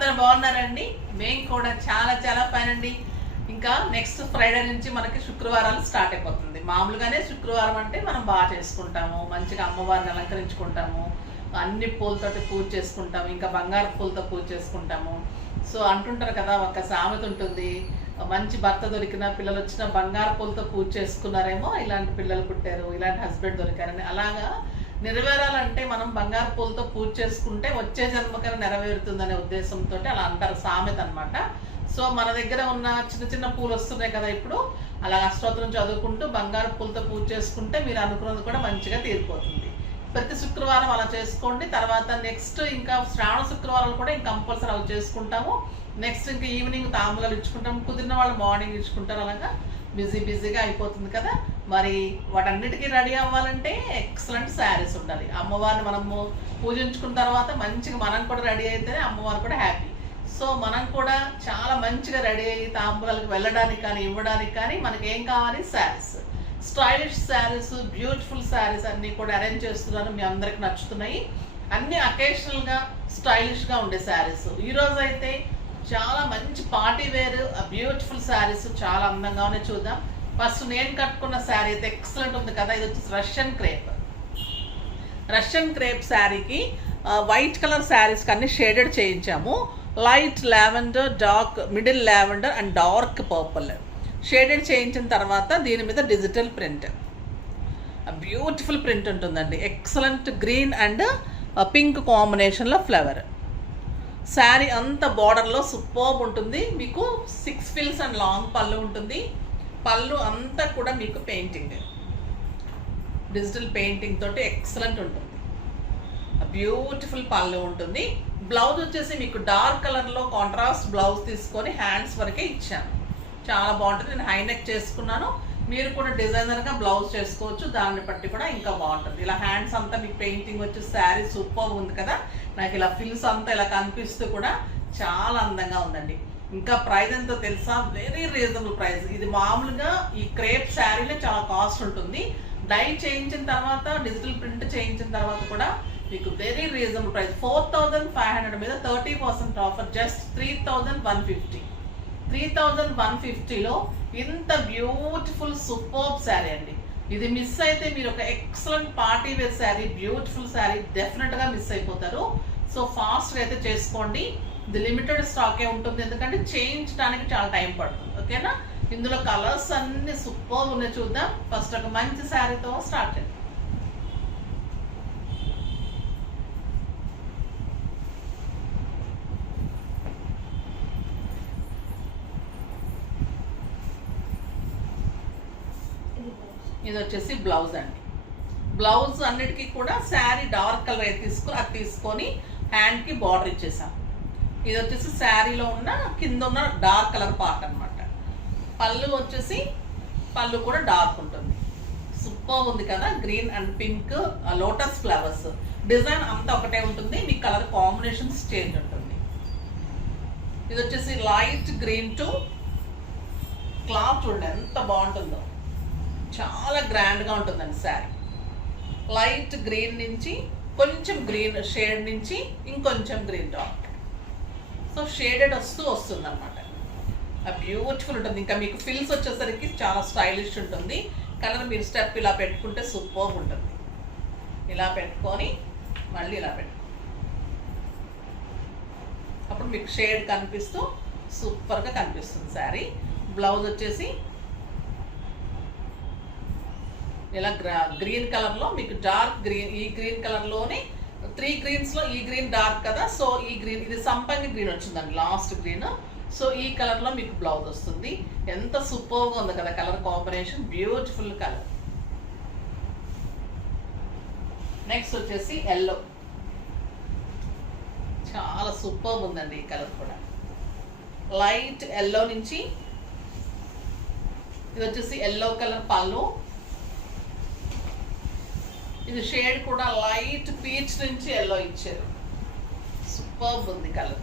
అందరూ బాగున్నారండి. మేము కూడా చాలా చాలా ఫైన్ అండి. ఇంకా నెక్స్ట్ ఫ్రైడే నుంచి మనకి శుక్రవారాలు స్టార్ట్ అయిపోతుంది. మామూలుగానే శుక్రవారం అంటే మనం బాగా చేసుకుంటాము, మంచిగా అమ్మవారిని అలంకరించుకుంటాము, అన్ని పూలతోటి పూజ చేసుకుంటాము, ఇంకా బంగారు పూలతో పూజ చేసుకుంటాము. సో అంటుంటారు కదా, ఒక సామెత ఉంటుంది, మంచి భర్త దొరికిన పిల్లలు వచ్చిన బంగారు పూలతో పూజ చేసుకున్నారేమో ఇలాంటి పిల్లలు పుట్టారు, ఇలాంటి హస్బెండ్ దొరికారని. అలాగా నెరవేరాలంటే మనం బంగారు పూలతో పూజ చేసుకుంటే వచ్చే జన్మకైనా నెరవేరుతుందనే ఉద్దేశంతో అలా అంటారు, సామెత అనమాట. సో మన దగ్గర ఉన్న చిన్న చిన్న పూలు వస్తున్నాయి కదా ఇప్పుడు, అలా అష్టోత్తరం చదువుకుంటూ బంగారు పూలతో పూజ చేసుకుంటే మీరు అనుకున్నది కూడా మంచిగా తీరిపోతుంది. ప్రతి శుక్రవారం అలా చేసుకోండి. తర్వాత నెక్స్ట్ ఇంకా శ్రావణ శుక్రవారాలు కూడా ఇంకా కంపల్సరీ అలా చేసుకుంటాము. నెక్స్ట్ ఇంకా ఈవినింగ్ తాంబూలాలు ఇచ్చుకుంటాము, కుదిరిన వాళ్ళు మార్నింగ్ ఇచ్చుకుంటారు. అలాగా బిజీగా అయిపోతుంది కదా. మరి వాటన్నిటికీ రెడీ అవ్వాలంటే ఎక్సలెంట్ శారీస్ ఉండాలి. అమ్మవారిని మనము పూజించుకున్న తర్వాత మంచిగా మనం కూడా రెడీ అయితేనే అమ్మవారు కూడా హ్యాపీ. సో మనం కూడా చాలా మంచిగా రెడీ అయ్యి తాంబూలాలకు వెళ్ళడానికి కానీ ఇవ్వడానికి కానీ మనకి ఏం కావాలి? శారీస్, స్టైలిష్ శారీస్, బ్యూటిఫుల్ శారీస్ అన్నీ కూడా అరేంజ్ చేస్తున్నాను. మీ అందరికి నచ్చుతున్నాయి. అన్ని అకేషనల్గా స్టైలిష్గా ఉండే శారీస్. ఈరోజు అయితే చాలా మంచి పార్టీ వేర్ బ్యూటిఫుల్ శారీస్ చాలా అందంగానే చూద్దాం. ఫస్ట్ నేను కట్టుకున్న శారీ అయితే ఎక్సలెంట్ ఉంది కదా. ఇది వచ్చేసి రష్యన్ క్రేప్ శారీకి వైట్ కలర్ శారీస్కి అన్ని షేడెడ్ చేయించాము. Light lavender, dark, middle lavender and dark purple shaded చేయించిన తర్వాత దీని మీద డిజిటల్ ప్రింట్, బ్యూటిఫుల్ ప్రింట్ ఉంటుందండి. ఎక్సలెంట్ గ్రీన్ అండ్ పింక్ కాంబినేషన్లో ఫ్లవర్. శారీ అంతా బార్డర్లో సూపర్బ్ ఉంటుంది. మీకు 6 ఫిల్స్ అండ్ లాంగ్ పళ్ళు ఉంటుంది. పళ్ళు అంతా కూడా మీకు పెయింటింగ్, డిజిటల్ పెయింటింగ్ తోటి ఎక్సలెంట్ ఉంటుంది. బ్యూటిఫుల్ పళ్ళు ఉంటుంది. బ్లౌజ్ వచ్చేసి మీకు డార్క్ కలర్లో కాంట్రాస్ట్ బ్లౌజ్ తీసుకొని హ్యాండ్స్ వరకే ఇచ్చాను. చాలా బాగుంటుంది. నేను హైనెక్ చేసుకున్నాను. మీరు కూడా డిజైనర్గా బ్లౌజ్ చేసుకోవచ్చు, దాన్ని బట్టి కూడా ఇంకా బాగుంటుంది. ఇలా హ్యాండ్స్ అంతా మీకు పెయింటింగ్ వచ్చి శారీ సూపర్ ఉంది కదా. నాకు ఇలా ఫిల్స్ అంతా ఇలా కనిపిస్తూ కూడా చాలా అందంగా ఉందండి. ఇంకా ప్రైస్ ఎంతో తెలుసా? Very reasonable price. ఇది మామూలుగా ఈ క్రేప్ శారీలో చాలా కాస్ట్ ఉంటుంది. డై చేయించిన తర్వాత, డిజిటల్ ప్రింట్ చేయించిన తర్వాత కూడా మీకు వెరీ రీజనబుల్ ప్రైస్. 4500 మీద 30% ఆఫర్, జస్ట్ 3150. 3150లో ఇంత బ్యూటిఫుల్ సూపర్బ్ శారీ అండి. ఇది మిస్ అయితే మీరు ఒక excellent party wear sari, beautiful sari డెఫినెట్గా మిస్ అయిపోతారు. సో ఫాస్ట్గా అయితే చేసుకోండి. ఇది లిమిటెడ్ స్టాకే ఉంటుంది, ఎందుకంటే చేయించడానికి చాలా టైం పడుతుంది. ఓకేనా? ఇందులో కలర్స్ అన్ని సూపర్బ్ ఉన్నాయి. చూద్దాం. ఫస్ట్ ఒక మంచి శారీతో స్టార్ట్ చేద్దాం. ఇది వచ్చేసి బ్లౌజ్ అండి. బ్లౌజ్ అన్నిటికీ కూడా శారీ డార్క్ కలర్ తీసుకొని హ్యాండ్కి బార్డర్ ఇచ్చేసాం. ఇది వచ్చేసి శారీలో ఉన్న కింద ఉన్న డార్క్ కలర్ పార్ట్ అనమాట. పళ్ళు వచ్చేసి పళ్ళు కూడా డార్క్ ఉంటుంది. సూపర్ ఉంది కదా. Green and pink lotus flowers design అంతా ఒకటే ఉంటుంది. మీ కలర్ కాంబినేషన్స్ చేంజ్ ఉంటుంది. ఇది వచ్చేసి లైట్ గ్రీన్ టు క్లాత్ చూడండి ఎంత బాగుంటుందో, చాలా గ్రాండ్గా ఉంటుందండి శారీ. లైట్ గ్రీన్ నుంచి కొంచెం గ్రీన్ షేడ్ నుంచి ఇంకొంచెం గ్రీన్ డార్క్, సో షేడెడ్ వస్తుంది అనమాట. బ్యూటిఫుల్ ఉంటుంది. ఇంకా మీకు ఫిల్స్ వచ్చేసరికి చాలా స్టైలిష్ ఉంటుంది. కలర్ మీరు స్టెప్ ఇలా పెట్టుకుంటే సూపర్ ఉంటుంది. ఇలా పెట్టుకొని మళ్ళీ ఇలా అప్పుడు మీకు షేడ్ కనిపిస్తూ సూపర్గా కనిపిస్తుంది శారీ. బ్లౌజ్ వచ్చేసి ఇలా గ్రీన్ కలర్లో మీకు డార్క్ గ్రీన్, ఈ గ్రీన్ కలర్లోనే 3 గ్రీన్స్లో ఈ గ్రీన్ డార్క్ కదా. సో ఈ గ్రీన్, ఇది సంపంగి గ్రీన్ వచ్చిందండి లాస్ట్ గ్రీన్. సో ఈ కలర్లో మీకు బ్లౌజ్ వస్తుంది. ఎంత సూపర్గా ఉంది కదా colour combination, beautiful colour. Next వచ్చేసి ఎల్లో, చాలా సూపర్గా ఉందండి ఈ కలర్ కూడా. లైట్ ఎల్లో నుంచి ఇది వచ్చేసి ఎల్లో కలర్ పళ్ళు. ఇది షేడ్ కూడా లైట్ పీచ్ నుంచి ఎల్లో ఇచ్చారు. సూపర్బ్ ఉంది కలర్.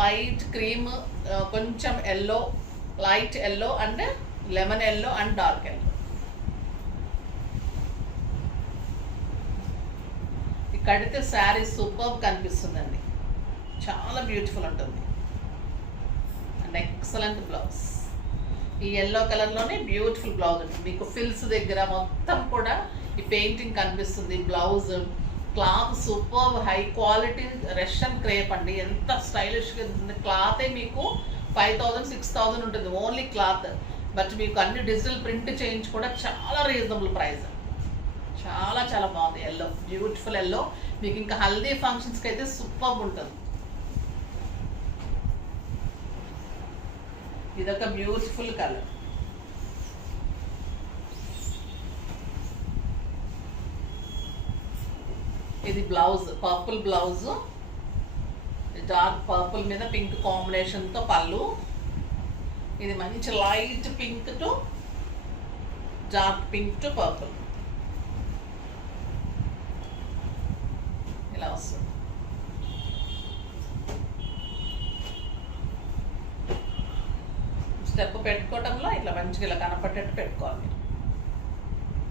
లైట్ క్రీమ్, కొంచెం yellow, light yellow and lemon yellow and dark yellow. కడితే శారీ సూపర్బ్ కనిపిస్తుందండి. చాలా బ్యూటిఫుల్ ఉంటుంది. And excellent blouse. ఈ ఎల్లో కలర్లోనే బ్యూటిఫుల్ బ్లౌజ్ ఉంటుంది. మీకు ఫిల్స్ దగ్గర మొత్తం కూడా ఈ పెయింటింగ్ కనిపిస్తుంది. Blouse cloth super high quality Russian crepe అండి. ఎంత స్టైలిష్గా ఉంటుంది. క్లాతే మీకు 5000 6000 ఉంటుంది ఓన్లీ క్లాత్. బట్ మీకు అన్ని డిజిటల్ ప్రింట్ చేయించి కూడా చాలా రీజనబుల్ ప్రైస్. చాలా చాలా బాగుంది. Yellow beautiful yellow. మీకు ఇంకా హల్దీ ఫంక్షన్స్కి అయితే సూపర్ ఉంటుంది. ఇదొక బ్యూటిఫుల్ కలర్. ఇది blouse purple blouse, dark purple మీద పింక్ కాంబినేషన్తో పళ్ళు. ఇది మంచి light pink to dark pink to purple ఇలా వస్తుంది. స్టెప్ పెట్టుకోవటంలో ఇట్లా మంచిగా ఇలా కనపడేట్టు పెట్టుకోవాలి మీరు.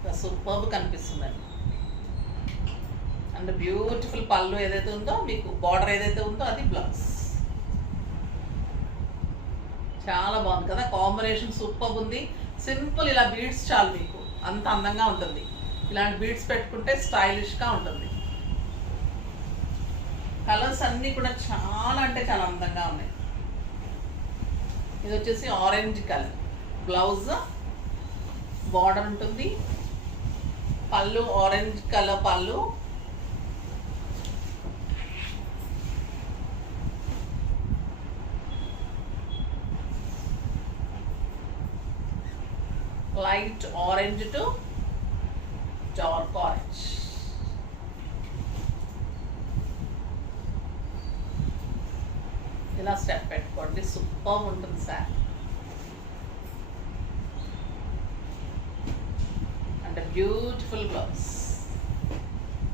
ఇలా సూపర్బ్ కనిపిస్తుందండి. అండ్ బ్యూటిఫుల్ పళ్ళు ఏదైతే ఉందో మీకు బార్డర్ ఏదైతే ఉందో అది బ్లౌజ్. చాలా బాగుంది కదా, కాంబినేషన్ సూపర్ ఉంది. సింపుల్ ఇలా బీడ్స్ చాలు మీకు, అంత అందంగా ఉంటుంది. ఇలాంటి బీడ్స్ పెట్టుకుంటే స్టైలిష్గా ఉంటుంది. కలర్స్ అన్నీ కూడా చాలా అంటే చాలా అందంగా ఉన్నాయి. ఇది వచ్చేసి ఆరెంజ్ కలర్ బ్లౌజ్, బార్డర్ ఉంటుంది. పళ్ళు ఆరెంజ్ కలర్ పళ్ళు. Light orange to dark orange. ఇలా స్టెప్ పెట్టుకోండి, సూపర్ ఉంటుంది సార్. అంటే బ్యూటిఫుల్ బ్లౌజ్,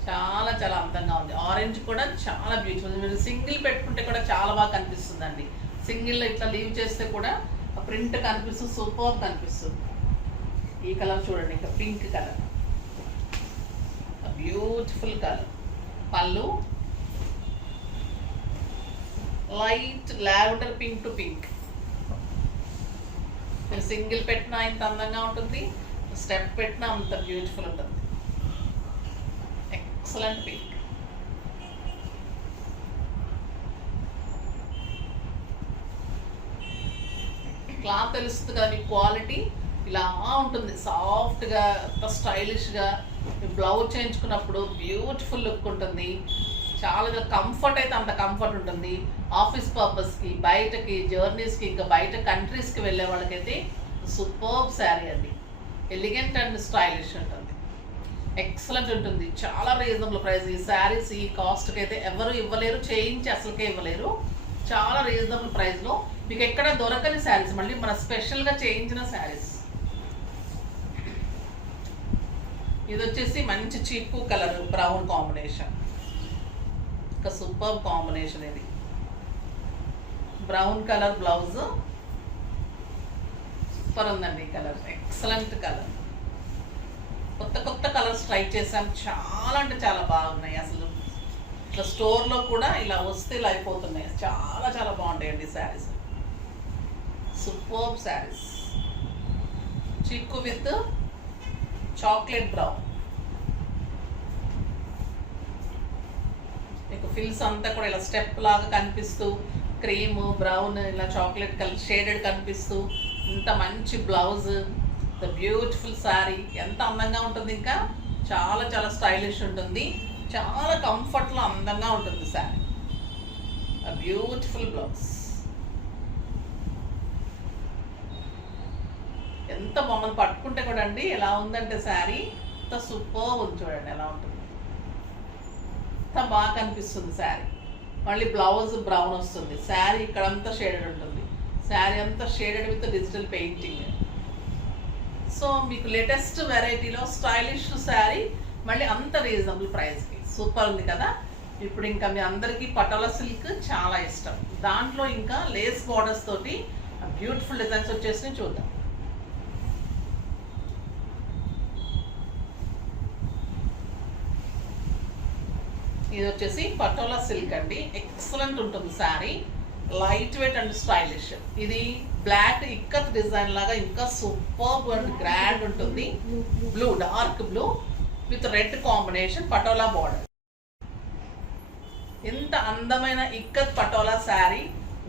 చాలా చాలా అందంగా ఉంది. ఆరెంజ్ కూడా చాలా బ్యూటిఫుల్. మీరు సింగిల్ పెట్టుకుంటే కూడా చాలా బాగా కనిపిస్తుందండి. సింగిల్లో ఇట్లా లీవ్ చేస్తే కూడా ప్రింట్ కనిపిస్తుంది, సూపర్ కనిపిస్తుంది. ఈ కలర్ చూడండి, ఇంకా పింక్ కలర్, బ్యూటిఫుల్ కలర్. పళ్ళు light lavender pink to pink. మీరు సింగిల్ పెట్టినా ఇంత అందంగా ఉంటుంది, స్టెప్ పెట్టినా అంత బ్యూటిఫుల్ ఉంటుంది. Excellent pink. క్లాత్ తెలుస్తుంది కదా మీకు, క్వాలిటీ ఇలా ఉంటుంది, సాఫ్ట్గా స్టైలిష్గా. బ్లౌజ్ చేయించుకున్నప్పుడు బ్యూటిఫుల్ లుక్ ఉంటుంది. చాలా కంఫర్ట్ అయితే అంత కంఫర్ట్ ఉంటుంది. ఆఫీస్ పర్పస్కి, బయటకి, జర్నీస్కి, ఇంకా బయట కంట్రీస్కి వెళ్ళే వాళ్ళకైతే సూపర్బ్ శారీ అండి. ఎలిగెంట్ అండ్ స్టైలిష్ ఉంటుంది. ఎక్సలెంట్ ఉంటుంది. చాలా రీజనబుల్ ప్రైస్. ఈ శారీస్ ఈ కాస్ట్కి అయితే ఎవరు ఇవ్వలేరు, చేయించి అసలుకే ఇవ్వలేరు. చాలా రీజనబుల్ ప్రైస్లో మీకు ఎక్కడ దొరకని శారీస్, మళ్ళీ మన స్పెషల్గా చేయించిన శారీస్. ఇది వచ్చేసి మంచి చీకు కలర్ బ్రౌన్ కాంబినేషన్. ఒక సూపర్ కాంబినేషన్. ఇది బ్రౌన్ కలర్ బ్లౌజ్, సూపర్ ఉందండి ఈ కలర్, ఎక్సలెంట్ కలర్. కొత్త కొత్త కలర్స్ ట్రై చేసాం, చాలా అంటే చాలా బాగున్నాయి. అసలు ఇట్లా స్టోర్లో కూడా ఇలా వస్తే ఇలా అయిపోతున్నాయి. చాలా చాలా బాగుంటాయండి శారీస్, సూపర్ శారీస్. చిక్కు విత్ చాక్లెట్ బ్రౌన్. మీకు ఫిల్స్ అంతా కూడా ఇలా స్టెప్ లాగా కనిపిస్తూ, క్రీమ్ బ్రౌన్ ఇలా చాక్లెట్ కలర్ షేడెడ్ కనిపిస్తూ, ఇంత మంచి బ్లౌజ్, ద బ్యూటిఫుల్ శారీ. ఎంత అందంగా ఉంటుంది, ఇంకా చాలా చాలా స్టైలిష్ ఉంటుంది. చాలా కంఫర్ట్లో అందంగా ఉంటుంది శారీ. Beautiful blouse. ఎంత బాగుంది, పట్టుకుంటే కూడా అండి ఎలా ఉందంటే శారీ ఎంత సూపర్ ఉంది. చూడండి ఎలా ఉంటుంది, ఎంత బాగా కనిపిస్తుంది శారీ. మళ్ళీ బ్లౌజ్ బ్రౌన్ వస్తుంది. శారీ ఇక్కడంతా షేడెడ్ ఉంటుంది. శారీ అంతా shaded with digital painting. So మీకు లేటెస్ట్ వెరైటీలో స్టైలిష్ శారీ, మళ్ళీ అంత రీజనబుల్ ప్రైస్కి సూపర్ ఉంది కదా. ఇప్పుడు ఇంకా మీ అందరికీ పటోలా సిల్క్ చాలా ఇష్టం. దాంట్లో ఇంకా లేస్ బార్డర్స్ తోటి బ్యూటిఫుల్ డిజైన్స్ వచ్చేసి చూద్దాం. ఇది వచ్చేసి పటోలా సిల్క్ అండి, ఎక్సలెంట్ ఉంటుంది sari, light weight and stylish. ఇది బ్లాక్ ఇక్కత్ డిజైన్ లాగా ఇంకా సూపర్ అండ్ గ్రాండ్ ఉంటుంది. Blue, dark blue with red combination patola border. ఎంత అందమైన ఇక్కత్ పటోలా శారీ,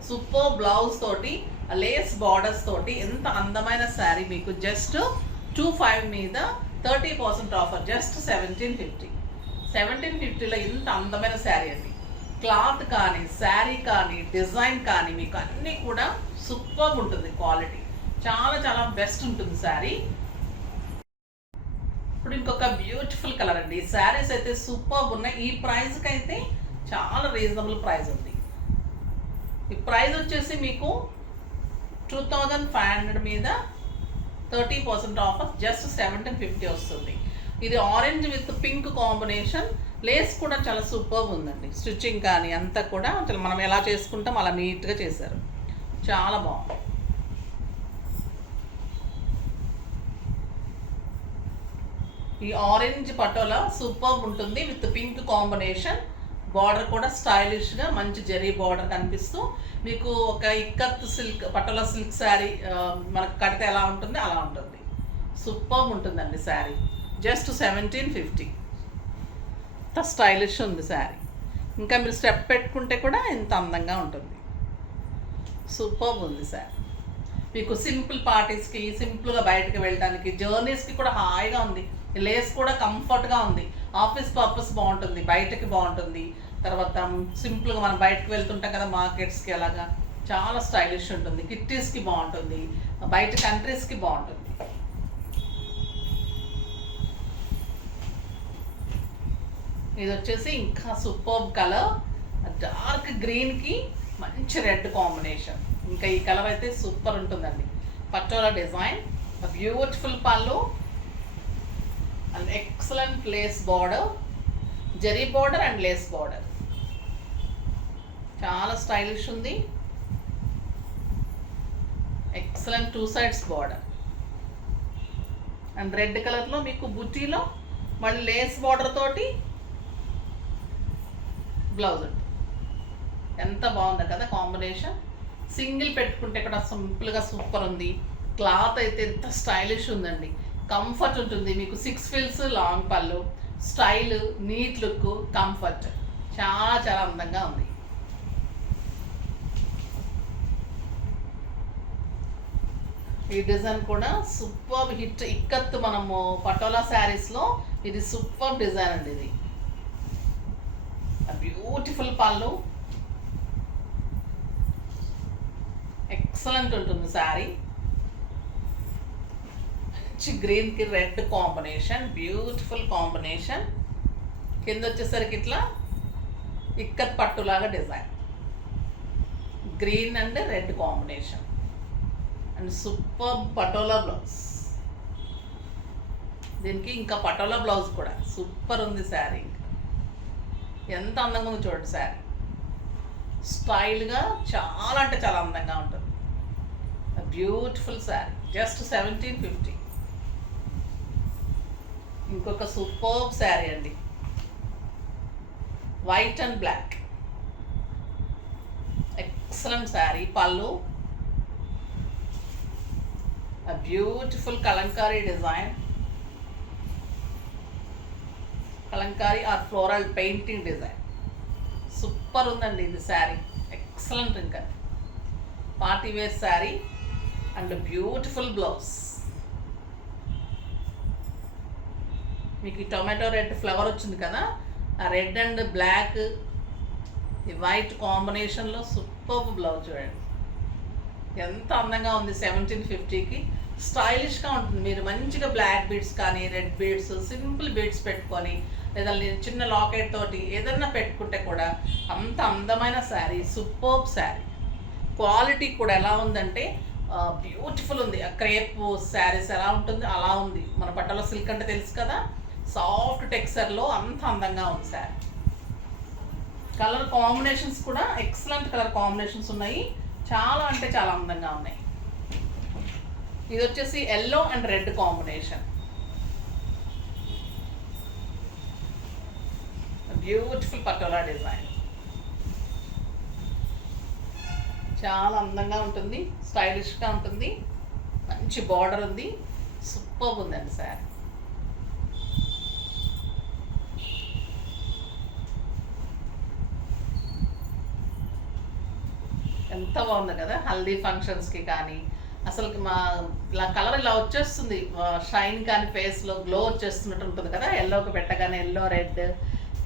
సూపర్ బ్లౌజ్ తోటి, లేస్ బార్డర్స్ తోటి ఎంత అందమైన శారీ. మీకు జస్ట్ 25 మీద 30% ఆఫర్, జస్ట్ 1750. 1750లో ఇంత అందమైన శారీ అండి. క్లాత్ కానీ, శారీ కానీ, డిజైన్ కానీ మీకు అన్నీ కూడా సూపర్ ఉంటుంది. క్వాలిటీ చాలా చాలా బెస్ట్ ఉంటుంది శారీ. ఇప్పుడు ఇంకొక బ్యూటిఫుల్ కలర్ అండి. శారీస్ అయితే సూపర్ ఉన్నాయి. ఈ ప్రైస్కి అయితే చాలా రీజనబుల్ ప్రైస్ ఉంది. ఈ ప్రైస్ వచ్చేసి మీకు 2500 మీద 30% ఆఫర్, జస్ట్ 1750 వస్తుంది. ఇది orange with pink combination. Lace కూడా చాలా సూపర్ ఉందండి. స్టిచ్చింగ్ కానీ అంతా కూడా మనం ఎలా చేసుకుంటాం అలా నీట్గా చేశారు, చాలా బాగుంది. ఈ ఆరెంజ్ పటోలా సూపర్ ఉంటుంది విత్ పింక్ కాంబినేషన్. బార్డర్ కూడా స్టైలిష్గా మంచి జరీ బార్డర్ కనిపిస్తూ మీకు ఒక ఇక్కత్ సిల్క్ పటోలా సిల్క్ శారీ మనకు కడితే ఎలా ఉంటుంది అలా ఉంటుంది. సూపర్ ఉంటుందండి శారీ, జస్ట్ 1750. ఇంత స్టైలిష్ ఉంది శారీ. ఇంకా మీరు స్టెప్ పెట్టుకుంటే కూడా ఇంత అందంగా ఉంటుంది. సూపర్ ఉంది శారీ. మీకు సింపుల్ పార్టీస్కి, సింపుల్గా బయటకు వెళ్ళడానికి, జర్నీస్కి కూడా హాయిగా ఉంది. లేస్ కూడా కంఫర్ట్గా ఉంది. ఆఫీస్ పర్పస్ బాగుంటుంది, బయటకి బాగుంటుంది. తర్వాత సింపుల్గా మనం బయటకు వెళ్తుంటాం కదా మార్కెట్స్కి, అలాగా చాలా స్టైలిష్ ఉంటుంది. కిట్టీస్కి బాగుంటుంది, బయట కంట్రీస్కి బాగుంటుంది. ఇది వచ్చేసి ఇంకా సూపర్ కలర్, డార్క్ గ్రీన్కి మంచి రెడ్ కాంబినేషన్. ఇంకా ఈ కలర్ అయితే సూపర్ ఉంటుందండి. పటోలా డిజైన్, బ్యూటిఫుల్ పళ్ళు and excellent lace border, zari border and lace border, చాలా స్టైలిష్ ఉంది. Excellent 2 sides border and red కలర్లో మీకు బుటీలో మళ్ళీ లేస్ బార్డర్ తోటి బ్లౌజ్ ఉంటుంది. ఎంత బాగుంది కదా కాంబినేషన్. సింగిల్ పెట్టుకుంటే కూడా సింపుల్గా సూపర్ ఉంది. క్లాత్ అయితే ఎంత స్టైలిష్ ఉందండి, కంఫర్ట్ ఉంటుంది. మీకు 6 ఫిల్స్ లాంగ్ పళ్ళు, స్టైల్, నీట్ లుక్, కంఫర్ట్, చాలా చాలా అందంగా ఉంది. ఈ డిజైన్ కూడా సూపర్ హిట్. ఇక్కత్ మనము పటోలా శారీస్లో ఇది సూపర్ డిజైన్ అండి. ఇది బ్యూటిఫుల్ పళ్ళు, ఎక్సలెంట్ ఉంటుంది శారీ. మంచి గ్రీన్కి రెడ్ కాంబినేషన్, బ్యూటిఫుల్ కాంబినేషన్. కింద వచ్చేసరికి ఇట్లా ఇక్కత్ పట్టులాగా design, green and red combination and super patola blouse. దీనికి ఇంకా పటోలా బ్లౌజ్ కూడా సూపర్ ఉంది శారీ. ఎంత అందంగా ఉంది చూడండి శారీ. స్టైల్గా చాలా అంటే చాలా అందంగా ఉంటుంది. Beautiful sari, just 1750. ఇంకొక సూపర్ శారీ అండి, white and black, excellent sari. పళ్ళు beautiful kalamkari design, kalamkari or floral painting design. Super ఉందండి ఇది శారీ, ఎక్సలెంట్. ఇంకా party wear sari and beautiful blouse. మీకు ఈ టొమాటో రెడ్ ఫ్లవర్ వచ్చింది కదా, ఆ రెడ్ అండ్ బ్లాక్ ఈ వైట్ కాంబినేషన్లో సూపర్ బ్లౌజ్ చూడండి, ఎంత అందంగా ఉంది. 1750కి స్టైలిష్గా ఉంటుంది. మీరు మంచిగా బ్లాక్ బీడ్స్ కానీ, రెడ్ బీడ్స్, సింపుల్ బీడ్స్ పెట్టుకొని, లేదా చిన్న లాకెట్ తోటి ఏదన్నా పెట్టుకుంటే కూడా అంత అందమైన శారీ, సూపర్ శారీ. క్వాలిటీ కూడా ఎలా ఉందంటే బ్యూటిఫుల్ ఉంది. క్రేప్ శారీస్ ఎలా ఉంటుంది అలా ఉంది. మన పట్టలో సిల్క్ అంటే తెలుసు కదా, సాఫ్ట్ టెక్స్చర్లో అంత అందంగా ఉంది శారీ. కలర్ కాంబినేషన్స్ కూడా ఎక్సలెంట్ కలర్ కాంబినేషన్స్ ఉన్నాయి, చాలా అంటే చాలా అందంగా ఉన్నాయి. ఇది వచ్చేసి yellow and red combination, beautiful patola design. చాలా అందంగా ఉంటుంది, స్టైలిష్గా ఉంటుంది, మంచి బార్డర్ ఉంది, సూపర్ ఉందండి శారీ. ఎంత బాగుంది కదా హల్దీ ఫంక్షన్స్కి కానీ. అసలు మా ఇలా కలర్ ఇలా వచ్చేస్తుంది, షైన్ కానీ ఫేస్లో గ్లో వచ్చేస్తున్నట్టు ఉంటుంది కదా. ఎల్లోకి పెట్టగానే ఎల్లో రెడ్,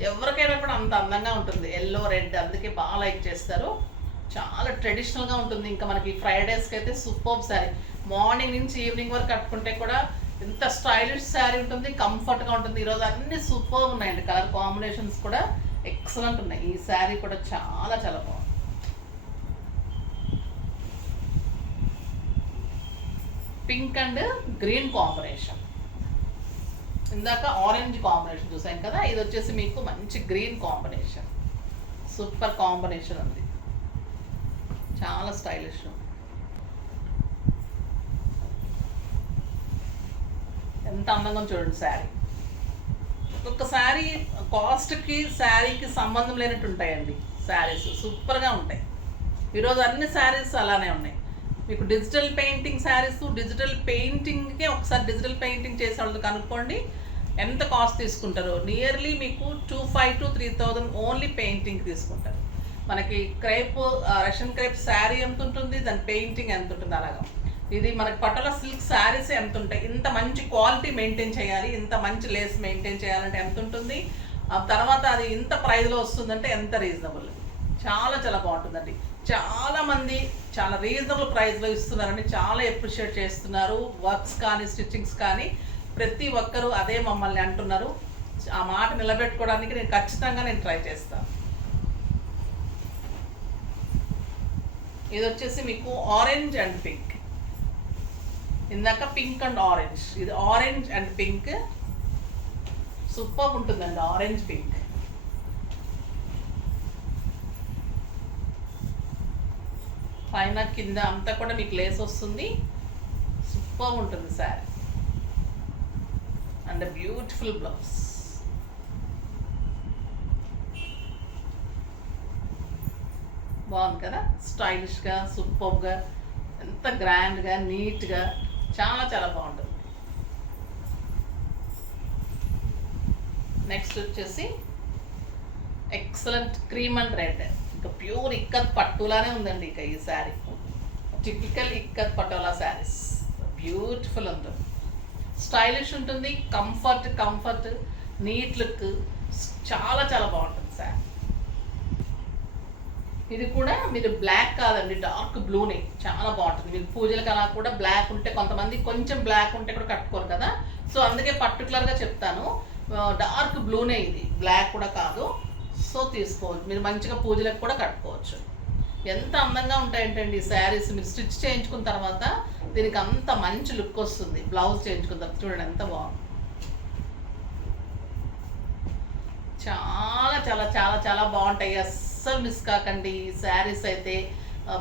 ఎవరికైనా కూడా అంత అందంగా ఉంటుంది ఎల్లో రెడ్, అందుకే బాగా లైక్ చేస్తారు. చాలా ట్రెడిషనల్గా ఉంటుంది. ఇంకా మనకి ఫ్రైడేస్కి అయితే సూపర్ శారీ, మార్నింగ్ నుంచి ఈవినింగ్ వరకు కట్టుకుంటే కూడా ఎంత స్టైలిష్ శారీ ఉంటుంది, కంఫర్ట్గా ఉంటుంది. ఈరోజు అన్ని సూపర్ ఉన్నాయండి, కలర్ కాంబినేషన్స్ కూడా ఎక్సలెంట్ ఉన్నాయి. ఈ శారీ కూడా చాలా చాలా బాగుంది. పింక్ అండ్ గ్రీన్ కాంబినేషన్, ఇందాక ఆరెంజ్ కాంబినేషన్ చూసాం కదా, ఇది వచ్చేసి మీకు మంచి గ్రీన్ కాంబినేషన్, సూపర్ కాంబినేషన్ ఉంది, చాలా స్టైలిష్. ఎంత అందంగా చూడండి శారీ. ఒక్కొక్క శారీ కాస్ట్కి శారీకి సంబంధం లేనట్టు ఉంటాయండి శారీస్, సూపర్గా ఉంటాయి. ఈరోజు అన్ని శారీస్ అలానే ఉన్నాయి. మీకు డిజిటల్ పెయింటింగ్ శారీస్, డిజిటల్ పెయింటింగ్కే ఒకసారి డిజిటల్ పెయింటింగ్ చేసే వాళ్ళు కనుక్కోండి ఎంత కాస్ట్ తీసుకుంటారో. నియర్లీ మీకు 2500 to 3000 ఓన్లీ పెయింటింగ్ తీసుకుంటారు. మనకి క్రేప్, రష్యన్ క్రేప్ శారీ ఎంత ఉంటుంది, దాని పెయింటింగ్ ఎంత ఉంటుంది, అలాగా ఇది మనకి పటోలా సిల్క్ శారీస్ ఎంత ఉంటాయి. ఇంత మంచి క్వాలిటీ మెయింటైన్ చేయాలి, ఇంత మంచి లేస్ మెయింటైన్ చేయాలంటే ఎంత ఉంటుంది, ఆ తర్వాత అది ఇంత ప్రైస్లో వస్తుందంటే ఎంత రీజనబుల్. చాలా చాలా బాగుంటుందండి. చాలామంది చాలా రీజనబుల్ ప్రైస్లో ఇస్తున్నారని చాలా అప్రిషియేట్ చేస్తున్నారు. వర్క్స్ కానీ స్టిచ్చింగ్స్ కానీ ప్రతి ఒక్కరూ అదే మమ్మల్ని అంటున్నారు. ఆ మాట నిలబెట్టుకోవడానికి నేను ఖచ్చితంగా ట్రై చేస్తాను. ఇది వచ్చేసి మీకు ఆరెంజ్ అండ్ పింక్, ఇందాక పింక్ అండ్ ఆరెంజ్, ఇది ఆరెంజ్ అండ్ పింక్, సూపర్ ఉంటుందండి ఆరెంజ్ పింక్. పైన కింద అంతా కూడా మీకు లేస్ వస్తుంది, సూపర్ ఉంటుంది శారీ అండ్ బ్యూటిఫుల్ బ్లౌజ్. బాగుంది కదా, స్టైలిష్గా సూపర్గా, ఎంత గ్రాండ్గా నీట్గా, చాలా చాలా బాగుంటుంది. నెక్స్ట్ వచ్చేసి ఎక్సలెంట్ క్రీమ్ అండ్ రెడ్, ఇంకా ప్యూర్ ఇక్కత్ పట్టులానే ఉందండి. ఇక ఈ శారీ టిపికల్ ఇక్కత్ పటోలా శారీస్, బ్యూటిఫుల్ ఉంటుంది, స్టైలిష్ ఉంటుంది, కంఫర్ట్ నీట్ లుక్, చాలా చాలా బాగుంటుంది శారీ. ఇది కూడా మీరు బ్లాక్ కాదండి, డార్క్ బ్లూనే, చాలా బాగుంటుంది. మీకు పూజలకు అలా కూడా బ్లాక్ ఉంటే, కొంతమంది కొంచెం బ్లాక్ ఉంటే కూడా కట్టుకోరు కదా, సో అందుకే పర్టికులర్గా చెప్తాను, డార్క్ బ్లూనే, ఇది బ్లాక్ కూడా కాదు. సో తీసుకోవచ్చు, మీరు మంచిగా పూజలకు కూడా కట్టుకోవచ్చు. ఎంత అందంగా ఉంటాయంటండి ఈ శారీస్. మీరు స్టిచ్ చేయించుకున్న తర్వాత దీనికి అంత మంచి లుక్ వస్తుంది. బ్లౌజ్ చేయించుకున్న తర్వాత చూడండి ఎంత బాగుంది. చాలా చాలా చాలా చాలా బాగుంటాయి, అస్సలు మిస్ కాకండి ఈ శారీస్ అయితే.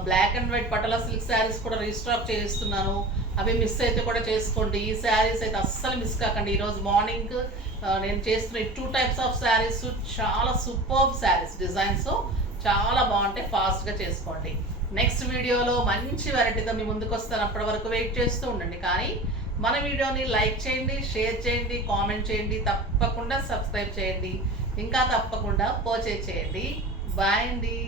Black and white Patola silk saris కూడా రీస్టాక్ చేయిస్తున్నాను, అవి మిస్ అయితే కూడా చేసుకోండి. ఈ శారీస్ అయితే అస్సలు మిస్ కాకండి. ఈరోజు మార్నింగ్ నేను చేస్తున్న 2 types ఆఫ్ శారీస్ చాలా సూపర్బ్ శారీస్, డిజైన్స్ చాలా బాగుంటాయి, ఫాస్ట్గా చేసుకోండి. నెక్స్ట్ వీడియోలో మంచి వెరైటీతో మీ ముందుకు వస్తాను, అప్పటి వరకు వెయిట్ చేస్తూ ఉండండి. కానీ మన వీడియోని లైక్ చేయండి, షేర్ చేయండి, కామెంట్ చేయండి, తప్పకుండా సబ్స్క్రైబ్ చేయండి, ఇంకా తప్పకుండా పర్చేజ్ చేయండి. బాయ్ అండి.